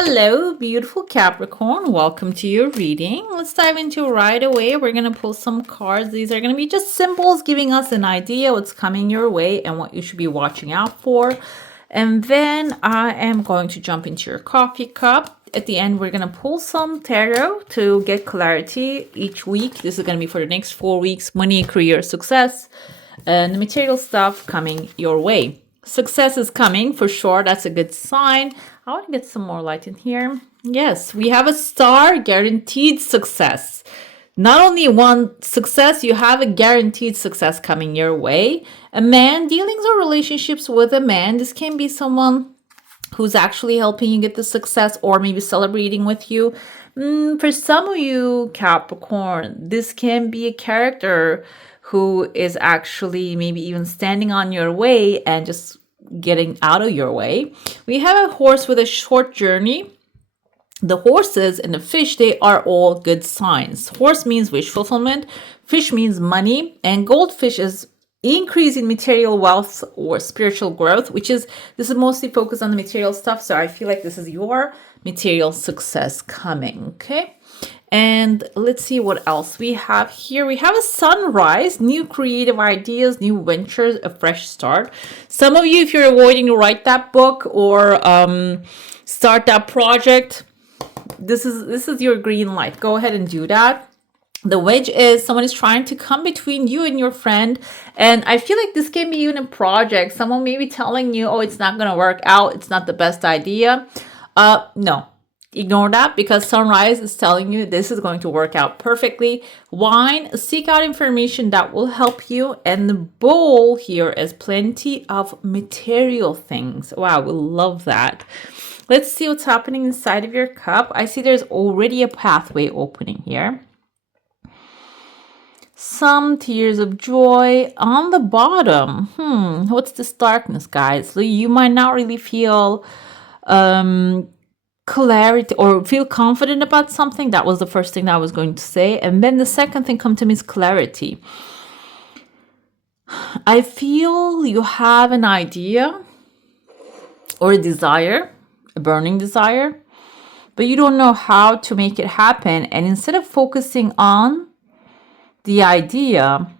Hello, beautiful Capricorn. Welcome to your reading. Let's dive into it right away. We're going to pull some cards. These are going to be just symbols giving us an idea what's coming your way and what you should be watching out for. And then I am going to jump into your coffee cup. At the end, we're going to pull some tarot to get clarity each week. This is going to be for the next 4 weeks. Money, career, success, and the material stuff coming your way. Success is coming for sure. That's a good sign. I want to get some more light in here. Yes, we have a star, guaranteed success. Not only one success, you have a guaranteed success coming your way. A man, dealings or relationships with a man. This can be someone who's actually helping you get the success or maybe celebrating with you. For some of you, Capricorn, this can be a character who is actually maybe even standing on your way and just getting out of your way. We have a horse with a short journey. The horses and the fish, they are all good signs. Horse means wish fulfillment. Fish means money. And goldfish is increase in material wealth or spiritual growth, this is mostly focused on the material stuff. So I feel like this is your material success coming. Okay. And let's see what else we have here. We have a sunrise, new creative ideas, new ventures, a fresh start. Some of you, if you're avoiding to write that book or start that project, this is your green light. Go ahead and do that. The wedge is someone is trying to come between you and your friend. And I feel like this can be even a project. Someone may be telling you, oh, it's not going to work out. It's not the best idea. No. Ignore that because sunrise is telling you this is going to work out perfectly. Wine, seek out information that will help you. And the bowl here is plenty of material things. Wow, we love that. Let's see what's happening inside of your cup. I see there's already a pathway opening here. Some tears of joy on the bottom. What's this darkness, guys? So you might not really feel clarity or feel confident about something. That was the first thing that I was going to say. And then the second thing come to me is clarity. I feel you have an idea or a desire, a burning desire, but you don't know how to make it happen. And instead of focusing on the idea,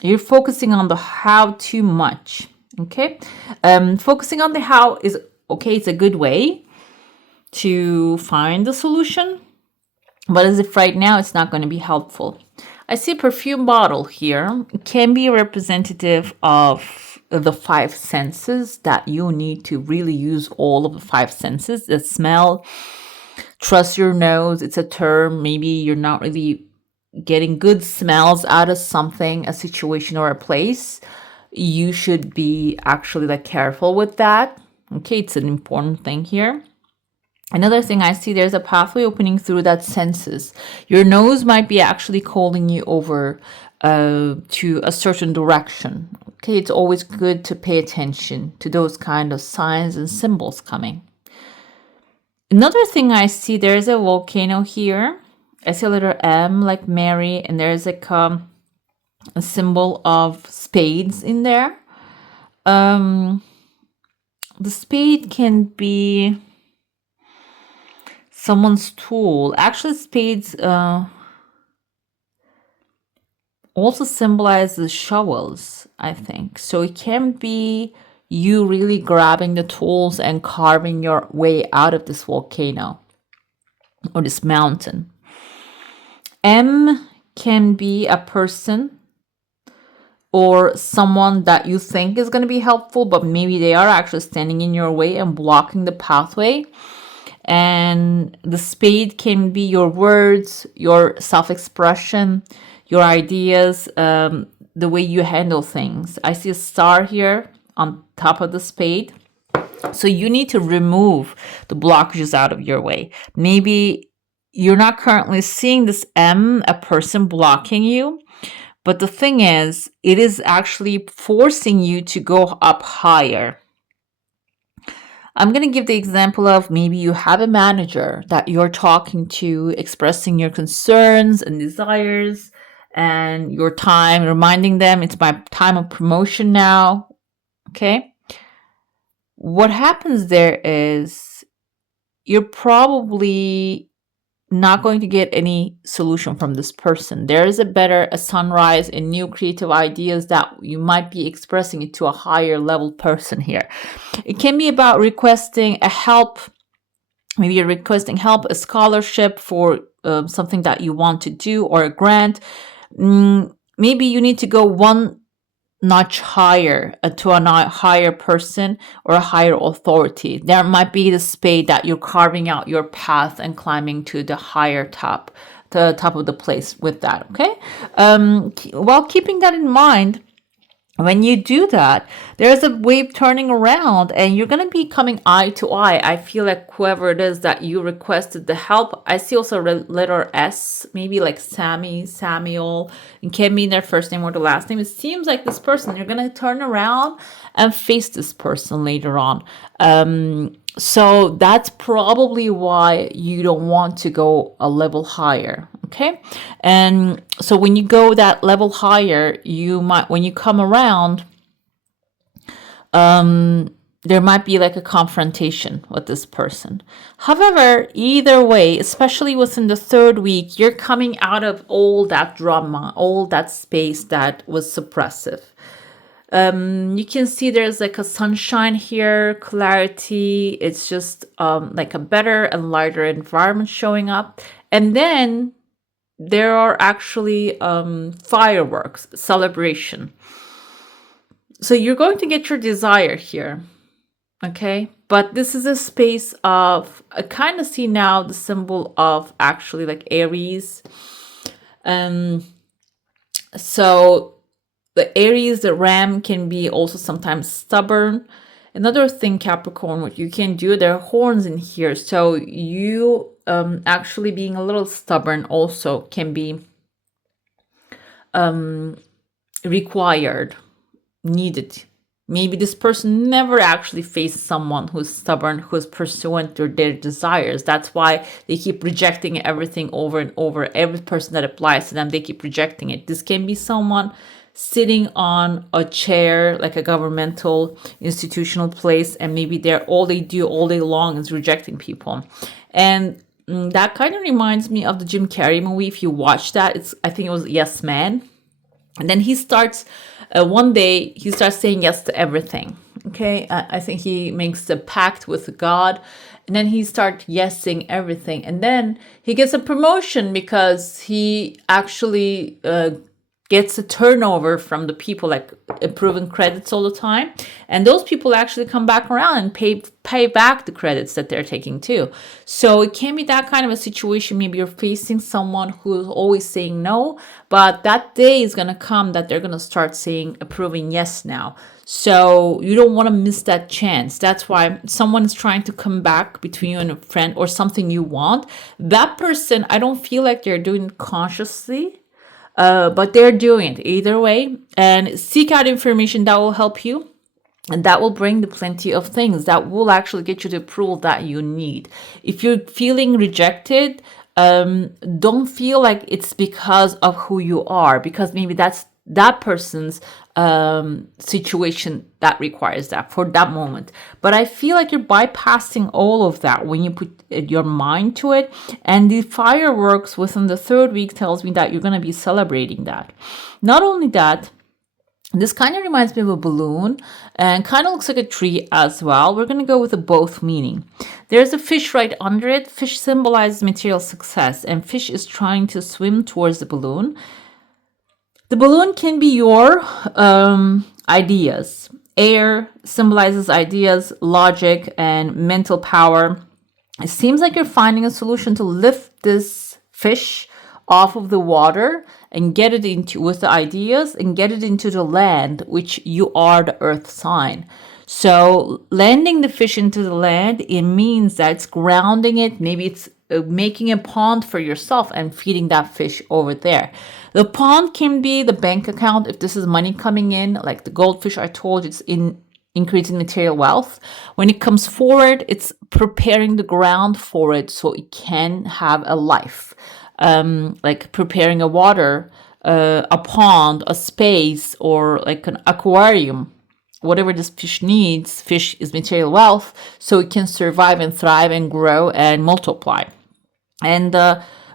you're focusing on the how too much. Okay. Focusing on the how is okay. It's a good way to find the solution, but as if right now it's not going to be helpful. I see a perfume bottle here. It can be representative of the 5 senses that you need to really use all of the 5 senses. The smell, trust your nose. It's a term. Maybe you're not really getting good smells out of something, a situation or a place. You should be actually careful with that. Okay, it's an important thing here. Another thing I see, there's a pathway opening through that senses. Your nose might be actually calling you over to a certain direction. Okay, it's always good to pay attention to those kind of signs and symbols coming. Another thing I see, there's a volcano here. I see a letter M like Mary, and there's a symbol of spades in there. The spade can be someone's tool. Actually, spades also symbolizes shovels, I think. So it can be you really grabbing the tools and carving your way out of this volcano or this mountain. M can be a person or someone that you think is going to be helpful, but maybe they are actually standing in your way and blocking the pathway. And the spade can be your words, your self-expression, your ideas, the way you handle things. I see a star here on top of the spade. So you need to remove the blockages out of your way. Maybe you're not currently seeing this M, a person blocking you. But the thing is, it is actually forcing you to go up higher. I'm going to give the example of maybe you have a manager that you're talking to, expressing your concerns and desires and your time, reminding them it's my time of promotion now. Okay. What happens there is you're probably not going to get any solution from this person. There is a sunrise and new creative ideas that you might be expressing it to a higher level person here. It can be about requesting a help. Maybe you're requesting help, a scholarship for something that you want to do, or a grant. Maybe you need to go one notch higher to a higher person or a higher authority. There might be the space that you're carving out your path and climbing to the higher top, the top of the place with that. Okay. While keeping that in mind, when you do that, there's a wave turning around and you're going to be coming eye to eye. I feel like whoever it is that you requested the help, I see also a letter S, maybe like Sammy, Samuel, and can mean their first name or the last name. It seems like this person, you're going to turn around and face this person later on. So that's probably why you don't want to go a level higher. Okay. And so when you go that level higher, you might, when you come around, there might be like a confrontation with this person. However, either way, especially within the third week, you're coming out of all that drama, all that space that was suppressive. You can see there's like a sunshine here, clarity. It's just like a better and lighter environment showing up. And then there are actually fireworks, celebration. So you're going to get your desire here. Okay. But this is a space of, I kind of see now the symbol of actually like Aries. So the Aries, the ram, can be also sometimes stubborn. Another thing, Capricorn, what you can do, there are horns in here. So you actually being a little stubborn also can be required, needed. Maybe this person never actually faced someone who's stubborn, who's pursuant to their desires. That's why they keep rejecting everything over and over. Every person that applies to them, they keep rejecting it. This can be someone sitting on a chair, like a governmental institutional place, and maybe they're all they do all day long is rejecting people. And that kind of reminds me of the Jim Carrey movie. If you watch that, I think it was Yes Man. And then he starts, one day, he starts saying yes to everything. Okay, I think he makes a pact with God. And then he starts yesing everything. And then he gets a promotion because he actually gets a turnover from the people, like approving credits all the time. And those people actually come back around and pay back the credits that they're taking too. So it can be that kind of a situation. Maybe you're facing someone who's always saying no, but that day is going to come that they're going to start saying, approving yes now. So you don't want to miss that chance. That's why someone is trying to come back between you and a friend or something you want. That person, I don't feel like they're doing it consciously. But they're doing it either way, and seek out information that will help you, and that will bring the plenty of things that will actually get you the approval that you need. If you're feeling rejected, don't feel like it's because of who you are, because maybe that's that person's situation that requires that for that moment. But I feel like you're bypassing all of that when you put your mind to it. And the fireworks within the third week tells me that you're going to be celebrating that. Not only that, this kind of reminds me of a balloon and kind of looks like a tree as well. We're going to go with a both meaning. There's a fish right under it. Fish symbolizes material success, and fish is trying to swim towards the balloon. The balloon can be your ideas. Air symbolizes ideas, logic, and mental power. It seems like you're finding a solution to lift this fish off of the water and get it into with the ideas and get it into the land, which you are the earth sign. So landing the fish into the land, it means that it's grounding it. Maybe it's making a pond for yourself and feeding that fish over there. The pond can be the bank account if this is money coming in, like the goldfish I told you, it's increasing material wealth. When it comes forward, it's preparing the ground for it so it can have a life. Like preparing a water, a pond, a space, or like an aquarium. whatever this fish needs. Fish is material wealth, so it can survive and thrive and grow and multiply. And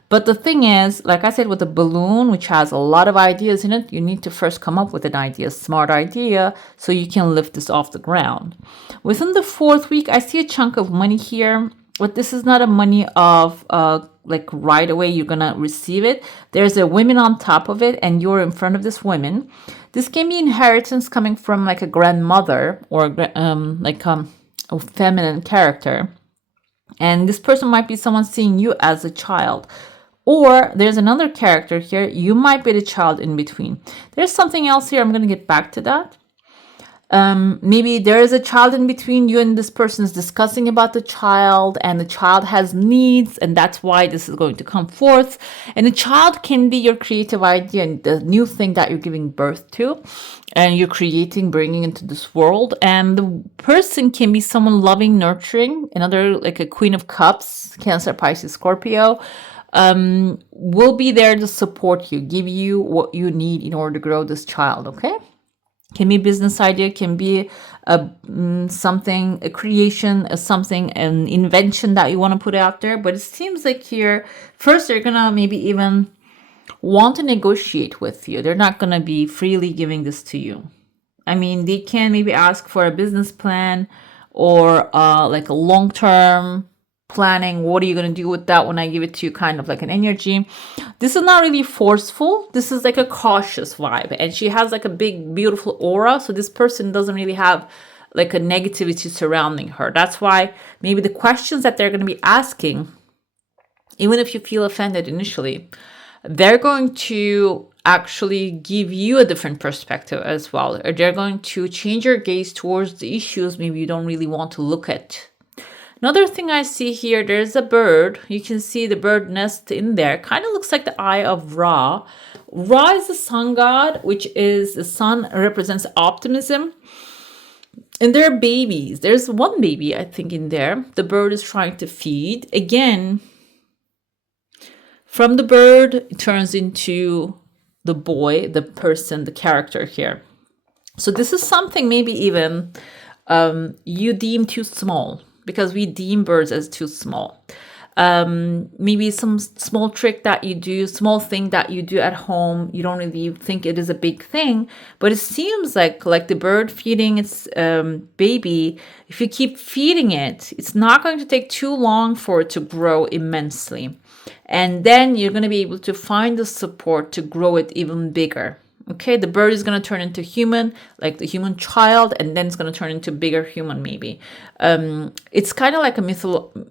but the thing is, like I said, with the balloon, which has a lot of ideas in it, you need to first come up with an idea, smart idea, so you can lift this off the ground. Within the 4th week, I see a chunk of money here, but this is not a money of like right away you're gonna receive it. There's a woman on top of it, and you're in front of this woman. This can be inheritance coming from like a grandmother or a feminine character. And this person might be someone seeing you as a child. Or there's another character here. You might be the child in between. There's something else here. I'm going to get back to that. Maybe there is a child in between. You and this person is discussing about the child, and the child has needs, and that's why this is going to come forth. And the child can be your creative idea and the new thing that you're giving birth to, and you're creating, bringing into this world. And the person can be someone loving, nurturing, another like a Queen of Cups, Cancer, Pisces, Scorpio. Will be there to support you, give you what you need in order to grow this child. Okay. Can be a business idea, can be something, a creation, something, an invention that you want to put out there. But it seems like here, first they're gonna maybe even want to negotiate with you. They're not gonna be freely giving this to you. I mean, they can maybe ask for a business plan or like a long-term planning. What are you going to do with that when I give it to you? Kind of like an energy. This is not really forceful. This is like a cautious vibe. And she has like a big, beautiful aura. So this person doesn't really have like a negativity surrounding her. That's why maybe the questions that they're going to be asking, even if you feel offended initially, they're going to actually give you a different perspective as well. Or they're going to change your gaze towards the issues maybe you don't really want to look at. Another thing I see here, there's a bird. You can see the bird nest in there. Kind of looks like the eye of Ra. Ra is the sun god, which is the sun represents optimism. And there are babies. There's one baby, I think, in there. The bird is trying to feed. Again, from the bird, it turns into the boy, the person, the character here. So this is something maybe even you deem too small, because we deem birds as too small. Maybe some small trick that you do, small thing that you do at home, you don't really think it is a big thing, but it seems like the bird feeding its baby, if you keep feeding it, it's not going to take too long for it to grow immensely. And then you're going to be able to find the support to grow it even bigger. Okay, the bird is going to turn into human, like the human child, and then it's going to turn into bigger human maybe. It's kind of like a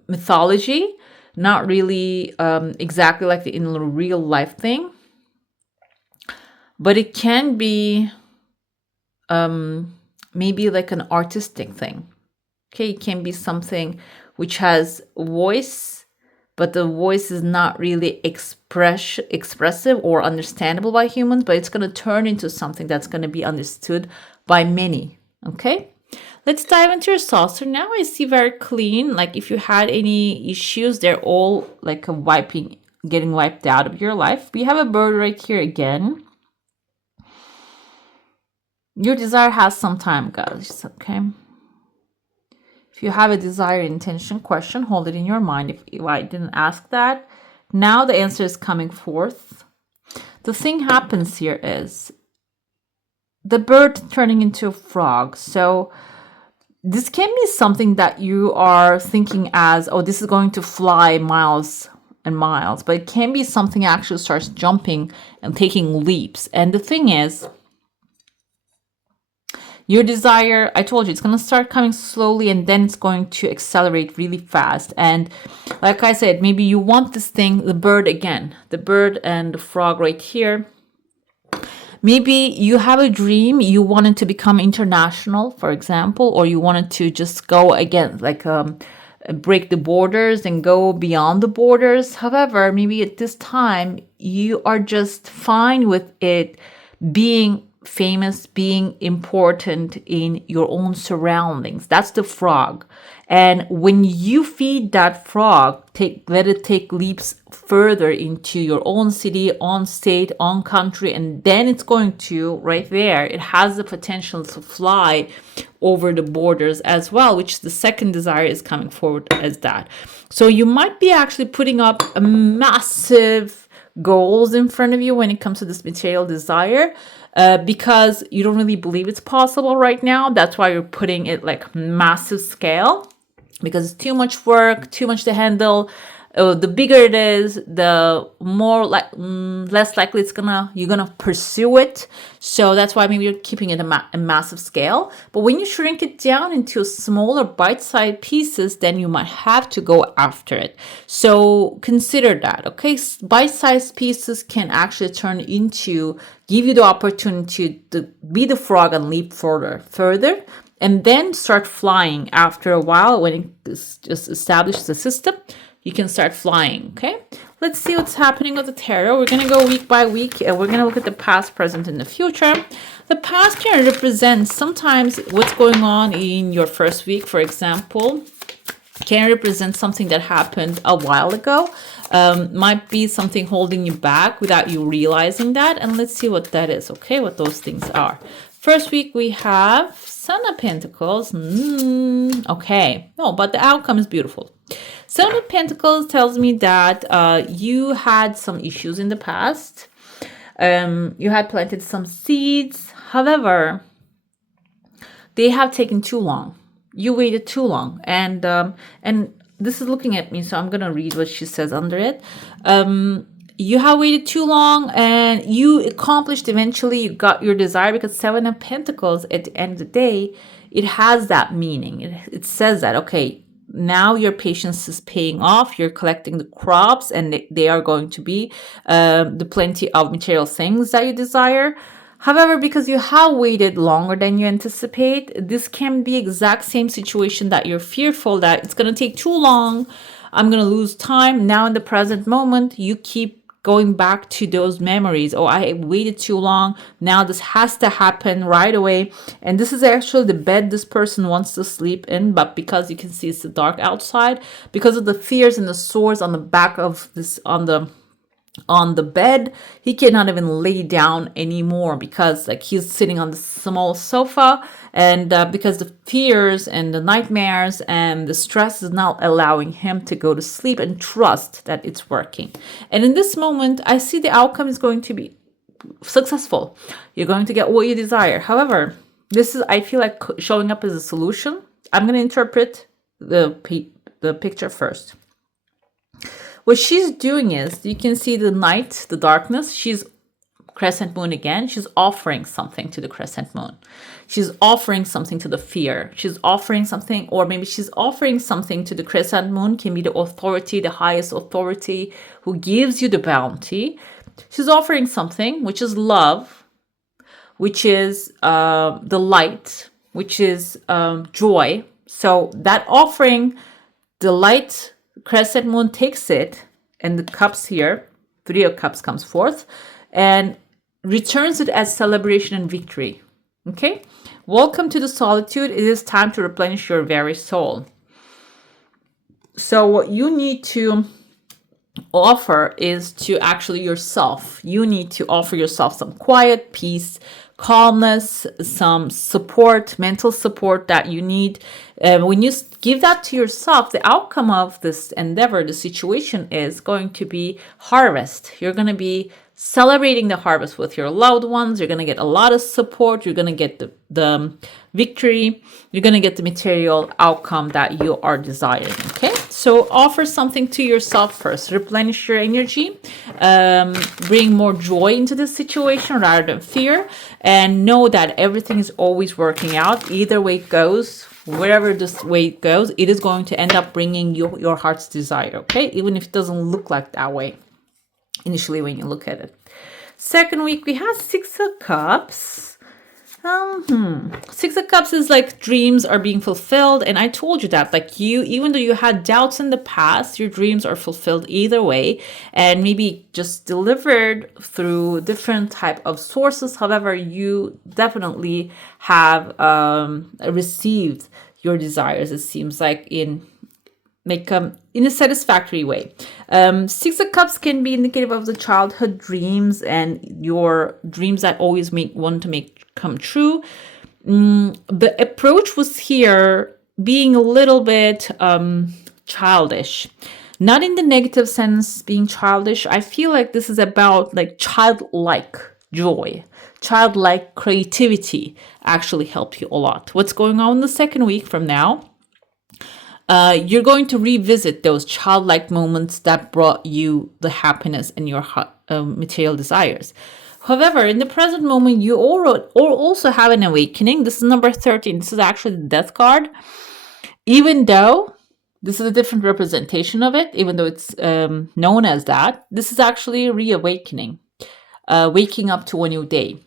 mythology, not really exactly like the in real life thing. But it can be maybe like an artistic thing. Okay, it can be something which has voice, but the voice is not really expressive or understandable by humans, but it's going to turn into something that's going to be understood by many. Okay, let's dive into your saucer now. I see very clean. Like if you had any issues, they're all like getting wiped out of your life. We have a bird right here again. Your desire has some time, guys. Okay. If you have a desire, intention, question, hold it in your mind. If I didn't ask that, now the answer is coming forth. The thing happens here is the bird turning into a frog. So this can be something that you are thinking as, oh, this is going to fly miles and miles, but it can be something that actually starts jumping and taking leaps. And the thing is, your desire, I told you, it's going to start coming slowly and then it's going to accelerate really fast. And like I said, maybe you want this thing, the bird again, the bird and the frog right here. Maybe you have a dream, you wanted to become international, for example, or you wanted to just go again, like break the borders and go beyond the borders. However, maybe at this time, you are just fine with it being famous, being important in your own surroundings. That's the frog. And when you feed that frog, let it take leaps further into your own city, own state, own country, and then it's going to, right there, it has the potential to fly over the borders as well, which the second desire is coming forward as that. So you might be actually putting up a massive goals in front of you when it comes to this material desire, because you don't really believe it's possible right now. That's why you're putting it like massive scale, because it's too much work, too much to handle. The bigger it is, the more less likely you're gonna pursue it. So that's why maybe you're keeping it a massive scale. But when you shrink it down into smaller bite-sized pieces, then you might have to go after it. So consider that, okay? Bite-sized pieces can actually turn into, give you the opportunity to be the frog and leap further. And then start flying after a while. When it just establishes the system, you can start flying, okay? Let's see what's happening with the tarot. We're going to go week by week, and we're going to look at the past, present, and the future. The past can represent sometimes what's going on in your first week, for example. Can represent something that happened a while ago. Might be something holding you back without you realizing that. And let's see what that is, okay? What those things are. First week, we have Son of Pentacles. Okay. No, but the outcome is beautiful. Son of Pentacles tells me that you had some issues in the past. You had planted some seeds. However, they have taken too long. You waited too long. And this is looking at me, so I'm going to read what she says under it. You have waited too long, and you accomplished eventually, you got your desire, because Seven of Pentacles, at the end of the day, it has that meaning. It says that, okay, now your patience is paying off. You're collecting the crops, and they are going to be the plenty of material things that you desire. However, because you have waited longer than you anticipate, this can be exact same situation that you're fearful that it's going to take too long. I'm going to lose time. Now in the present moment, you keep going back to those memories. Oh, I waited too long. Now this has to happen right away. And this is actually the bed this person wants to sleep in. But because you can see it's dark outside, because of the fears and the sores on the back of this, on the bed, he cannot even lay down anymore, because like he's sitting on the small sofa, and because the fears and the nightmares and the stress is not allowing him to go to sleep and trust that it's working. And in this moment, I see the outcome is going to be successful. You're going to get what you desire. However, this is, I feel like, showing up as a solution. I'm going to interpret the picture first. What she's doing is, you can see the night, the darkness. She's crescent moon again. She's offering something to the crescent moon. She's offering something to the fear. She's offering something, or maybe she's offering something to the crescent moon. Can be the authority, the highest authority who gives you the bounty. She's offering something, which is love, which is the light, which is joy. So that offering, the light, crescent moon takes it, and the cups here, Three of Cups comes forth, and returns it as celebration and victory. Okay? Welcome to the solitude. It is time to replenish your very soul. So what you need to offer is to actually yourself. You need to offer yourself some quiet, peace, calmness, some support, mental support that you need. When you give that to yourself, the outcome of this endeavor, the situation, is going to be harvest. You're going to be celebrating the harvest with your loved ones. You're going to get a lot of support. You're going to get the victory. You're going to get the material outcome that you are desiring. Okay, so offer something to yourself first. Replenish your energy. Bring more joy into this situation rather than fear. And know that everything is always working out. Either way it goes, wherever this way it goes, it is going to end up bringing you your heart's desire. Okay, even if it doesn't look like that way initially when you look at it. Second week, we have Six of Cups. Six of Cups is like dreams are being fulfilled. And I told you that, like, you, even though you had doubts in the past, your dreams are fulfilled either way, and maybe just delivered through different type of sources. However, you definitely have received your desires, it seems like, in a satisfactory way. Six of Cups can be indicative of the childhood dreams and your dreams that always want to make come true. The approach was here being a little bit childish, not in the negative sense being childish. I feel like this is about like childlike joy, childlike creativity actually help you a lot. What's going on the second week from now? You're going to revisit those childlike moments that brought you the happiness and your material desires. However, in the present moment, you also have an awakening. This is number 13. This is actually the Death card. Even though this is a different representation of it, even though it's known as that, this is actually reawakening, waking up to a new day.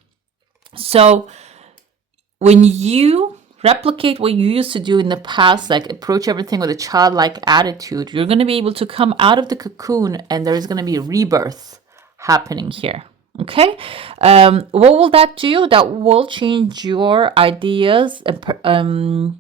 So when you replicate what you used to do in the past, like approach everything with a childlike attitude, you're going to be able to come out of the cocoon and there is going to be a rebirth happening here. Okay, what will that do? That will change your ideas, the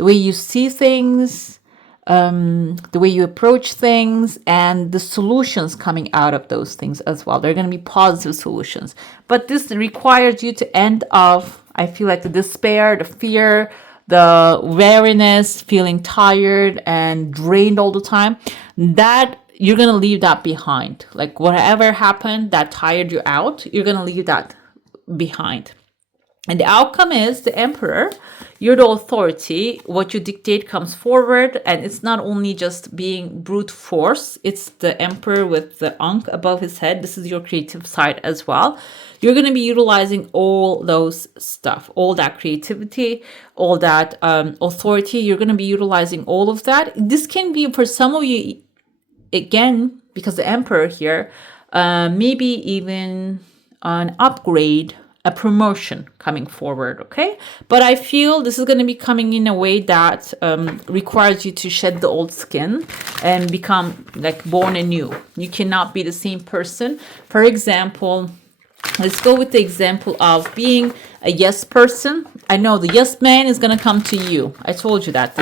way you see things, the way you approach things, and the solutions coming out of those things as well. They're going to be positive solutions. But this requires you to end off, I feel like, the despair, the fear, the weariness, feeling tired and drained all the time. That you're going to leave that behind. Like whatever happened that tired you out, you're going to leave that behind. And the outcome is the Emperor. You're the authority. What you dictate comes forward. And it's not only just being brute force. It's the Emperor with the Ankh above his head. This is your creative side as well. You're going to be utilizing all those stuff, all that creativity, all that authority. You're going to be utilizing all of that. This can be, for some of you, again, because the Emperor here, maybe even an upgrade, a promotion coming forward, okay? But I feel this is going to be coming in a way that requires you to shed the old skin and become like born anew. You cannot be the same person. For example, let's go with the example of being a yes person. I know the yes man is going to come to you. I told you that.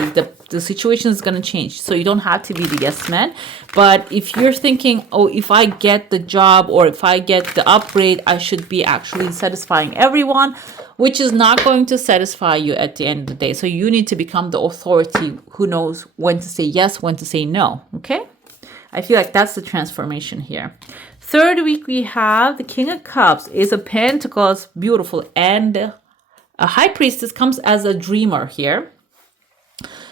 The situation is going to change. So you don't have to be the yes man. But if you're thinking, oh, if I get the job or if I get the upgrade, I should be actually satisfying everyone, which is not going to satisfy you at the end of the day. So you need to become the authority who knows when to say yes, when to say no. Okay? I feel like that's the transformation here. Third week, we have the King of Cups, Ace of Pentacles, beautiful. And a High Priestess comes as a dreamer here.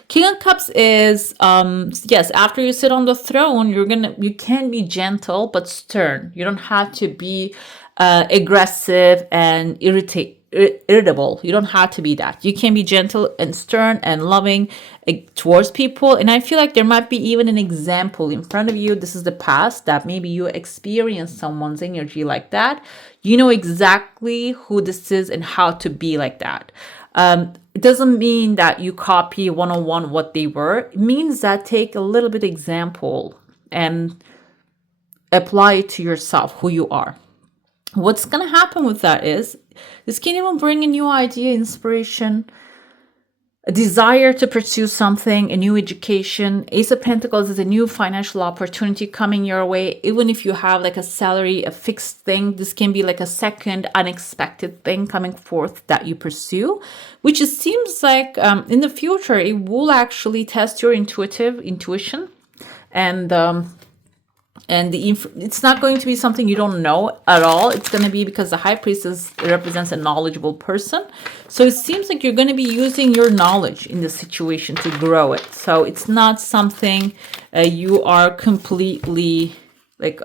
King of Cups is, yes, after you sit on the throne, you can be gentle but stern. You don't have to be aggressive and irritable. You don't have to be that. You can be gentle and stern and loving towards people. And I feel like there might be even an example in front of you. This is the past that maybe you experienced someone's energy like that. You know exactly who this is and how to be like that. It doesn't mean that you copy one-on-one what they were. It means that take a little bit example and apply it to yourself, who you are. What's going to happen with that is this can even bring a new idea, inspiration, a desire to pursue something, a new education. Ace of Pentacles is a new financial opportunity coming your way. Even if you have like a salary, a fixed thing, this can be like a second unexpected thing coming forth that you pursue, which it seems like in the future, it will actually test your intuition and it's not going to be something you don't know at all. It's going to be because the High Priestess represents a knowledgeable person. So it seems like you're going to be using your knowledge in this situation to grow it. So it's not something you are completely like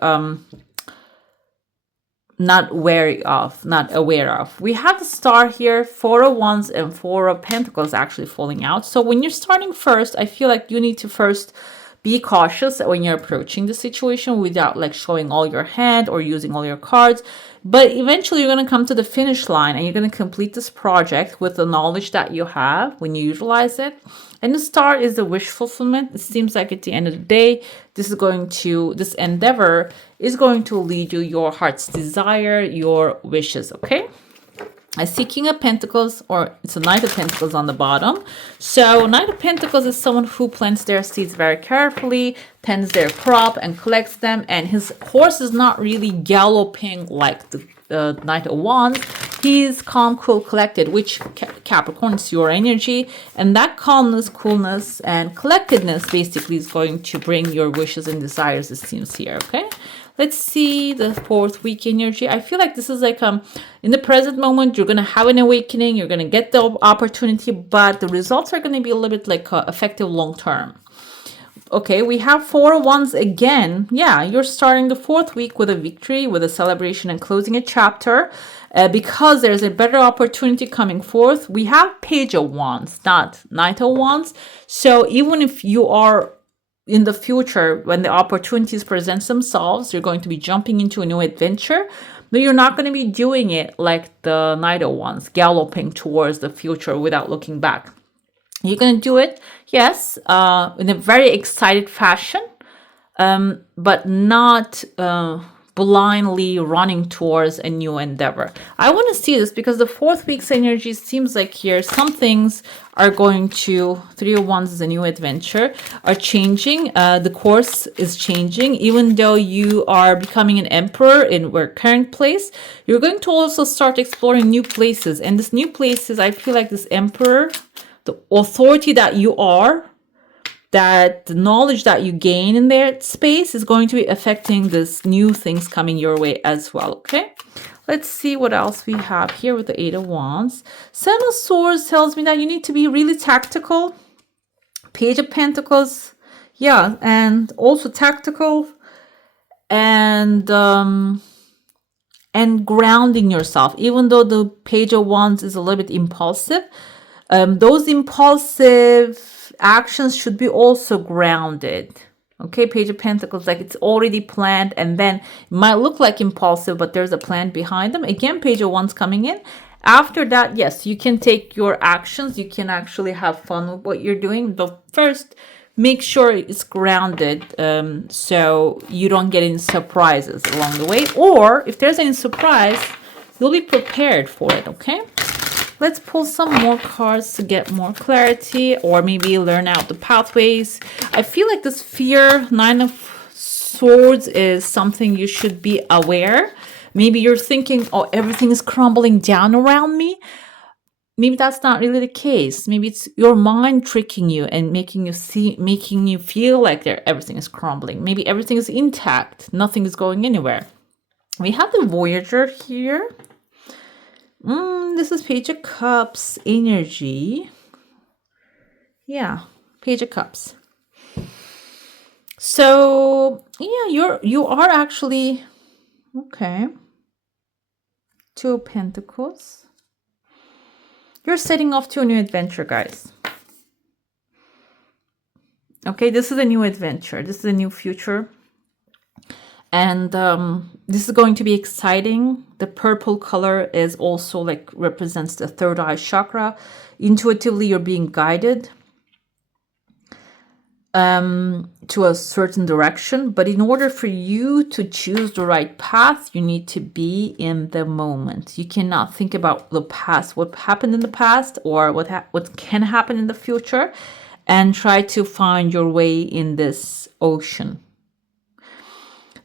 not wary of, not aware of. We have the Star here, Four of Wands and Four of Pentacles actually falling out. So when you're starting first, I feel like you need to first be cautious when you're approaching the situation without like showing all your hand or using all your cards. But eventually you're going to come to the finish line and you're going to complete this project with the knowledge that you have when you utilize it. And the Star is the wish fulfillment. It seems like at the end of the day, this endeavor is going to lead you your heart's desire, your wishes, okay? I see King of Pentacles, or it's a Knight of Pentacles on the bottom. So Knight of Pentacles is someone who plants their seeds very carefully, tends their crop and collects them. And his horse is not really galloping like the Knight of Wands. He's calm, cool, collected, which Capricorn is your energy. And that calmness, coolness, and collectedness basically is going to bring your wishes and desires, it seems here, okay? Let's see the fourth week energy. I feel like this is like in the present moment, you're going to have an awakening. You're going to get the opportunity, but the results are going to be a little bit like effective long term. Okay, we have 4 of Wands again. Yeah, you're starting the fourth week with a victory, with a celebration and closing a chapter because there's a better opportunity coming forth. We have Page of Wands, not Knight of Wands. So even if you are in the future, when the opportunities present themselves, you're going to be jumping into a new adventure, but you're not going to be doing it like the Knight of Wands, galloping towards the future without looking back. You're going to do it, yes, in a very excited fashion, but not blindly running towards a new endeavor. I want to see this because the fourth week's energy seems like here some things are going to, 3 of Wands is a new adventure, are changing. The course is changing. Even though you are becoming an emperor in your current place, you're going to also start exploring new places. And this new places, I feel like this emperor, the authority that you are, that the knowledge that you gain in their space is going to be affecting this new things coming your way as well, okay? Let's see what else we have here with the 8 of Wands. 7 of Swords tells me that you need to be really tactical. Page of Pentacles, yeah, and also tactical and grounding yourself. Even though the Page of Wands is a little bit impulsive, those impulsive actions should be also grounded. Okay, Page of Pentacles, like it's already planned, and then it might look like impulsive, but there's a plan behind them. Again, Page of Wands coming in. After that, yes, you can take your actions. You can actually have fun with what you're doing. But first, make sure it's grounded so you don't get any surprises along the way. Or if there's any surprise, you'll be prepared for it, okay? Let's pull some more cards to get more clarity, or maybe learn out the pathways. I feel like this fear, 9 of Swords, is something you should be aware. Maybe you're thinking, oh, everything is crumbling down around me. Maybe that's not really the case. Maybe it's your mind tricking you and making you feel like everything is crumbling. Maybe everything is intact. Nothing is going anywhere. We have the Voyager here. This is Page of Cups energy. Yeah, Page of Cups. So yeah, you are actually okay. 2 of Pentacles. You're setting off to a new adventure, guys. Okay, this is a new adventure. This is a new future. And this is going to be exciting. The purple color is also like represents the third eye chakra. Intuitively, you're being guided to a certain direction. But in order for you to choose the right path, you need to be in the moment. You cannot think about the past, what happened in the past, or what can happen in the future, and try to find your way in this ocean.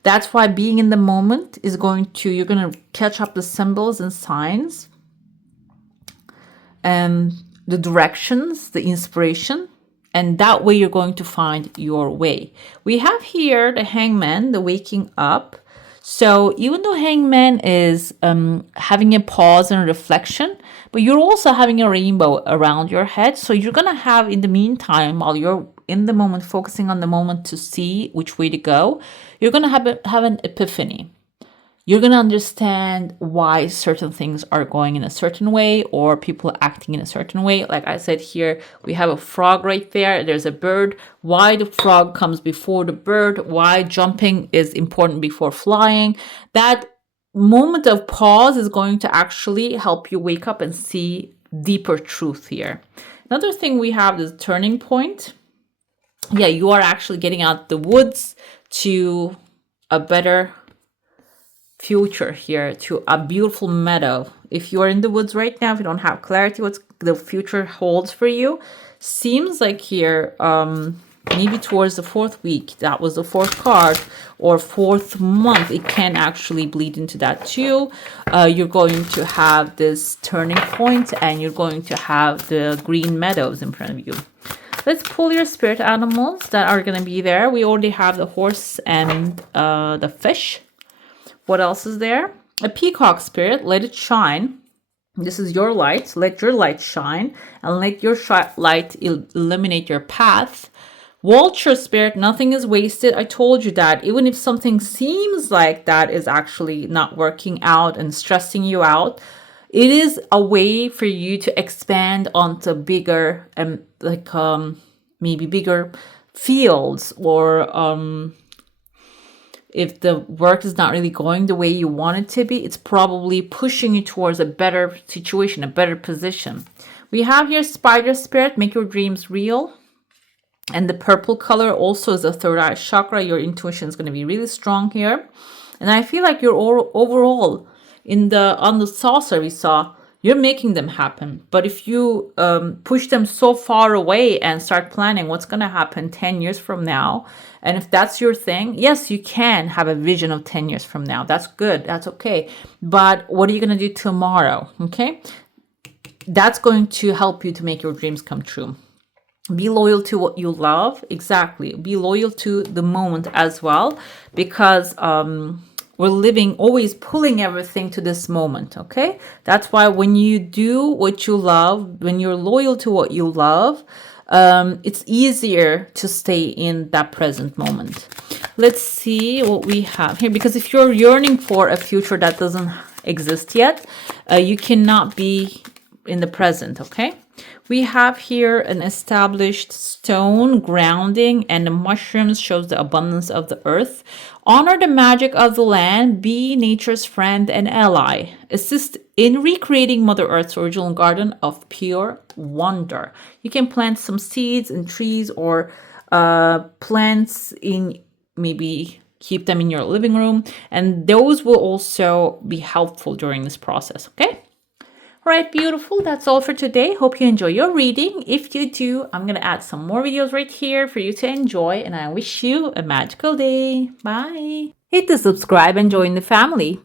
That's why being in the moment is you're going to catch up the symbols and signs and the directions, the inspiration, and that way you're going to find your way. We have here the Hangman, the waking up. So even though Hangman is having a pause and reflection, but you're also having a rainbow around your head. So you're going to have, in the meantime, while you're in the moment, focusing on the moment to see which way to go, you're going to have an epiphany. You're going to understand why certain things are going in a certain way, or people acting in a certain way. Like I said here, we have a frog right there. There's a bird. Why the frog comes before the bird, why jumping is important before flying. That moment of pause is going to actually help you wake up and see deeper truth here. Another thing we have is turning point. Yeah, you are actually getting out the woods to a better future here, to a beautiful meadow. if you are in the woods right now, if you don't have clarity what the future holds for you, seems like here, maybe towards the fourth week, that was the fourth card, or fourth month, it can actually bleed into that too. You're going to have this turning point, and you're going to have the green meadows in front of you. Let's pull your spirit animals that are going to be there. We already have the horse and the fish. What else is there? A peacock spirit, let it shine. This is your light. Let your light shine, and let your light illuminate your path. Vulture spirit, nothing is wasted. I told you that even if something seems like that is actually not working out and stressing you out, it is a way for you to expand onto bigger and maybe bigger fields, or if the work is not really going the way you want it to be, it's probably pushing you towards a better situation, a better position. We have here spider spirit, make your dreams real. And the purple color also is the third eye chakra. Your intuition is going to be really strong here. And I feel like you're overall on the saucer we saw, you're making them happen. But if you push them so far away and start planning what's going to happen 10 years from now, and if that's your thing, yes, you can have a vision of 10 years from now. That's good. That's okay. But what are you going to do tomorrow? Okay. That's going to help you to make your dreams come true. Be loyal to what you love. Exactly. Be loyal to the moment as well, because we're living, always pulling everything to this moment. Okay. That's why when you do what you love, when you're loyal to what you love, it's easier to stay in that present moment. Let's see what we have here, because if you're yearning for a future that doesn't exist yet, you cannot be in the present. Okay. We have here an established stone grounding, and the mushrooms shows the abundance of the earth. Honor the magic of the land. Be nature's friend and ally. Assist in recreating Mother Earth's original garden of pure wonder. You can plant some seeds and trees, or plants in, maybe keep them in your living room, and those will also be helpful during this process. Okay. All right, beautiful. That's all for today. Hope you enjoy your reading. If you do, I'm going to add some more videos right here for you to enjoy, and I wish you a magical day. Bye. Hit the subscribe and join the family.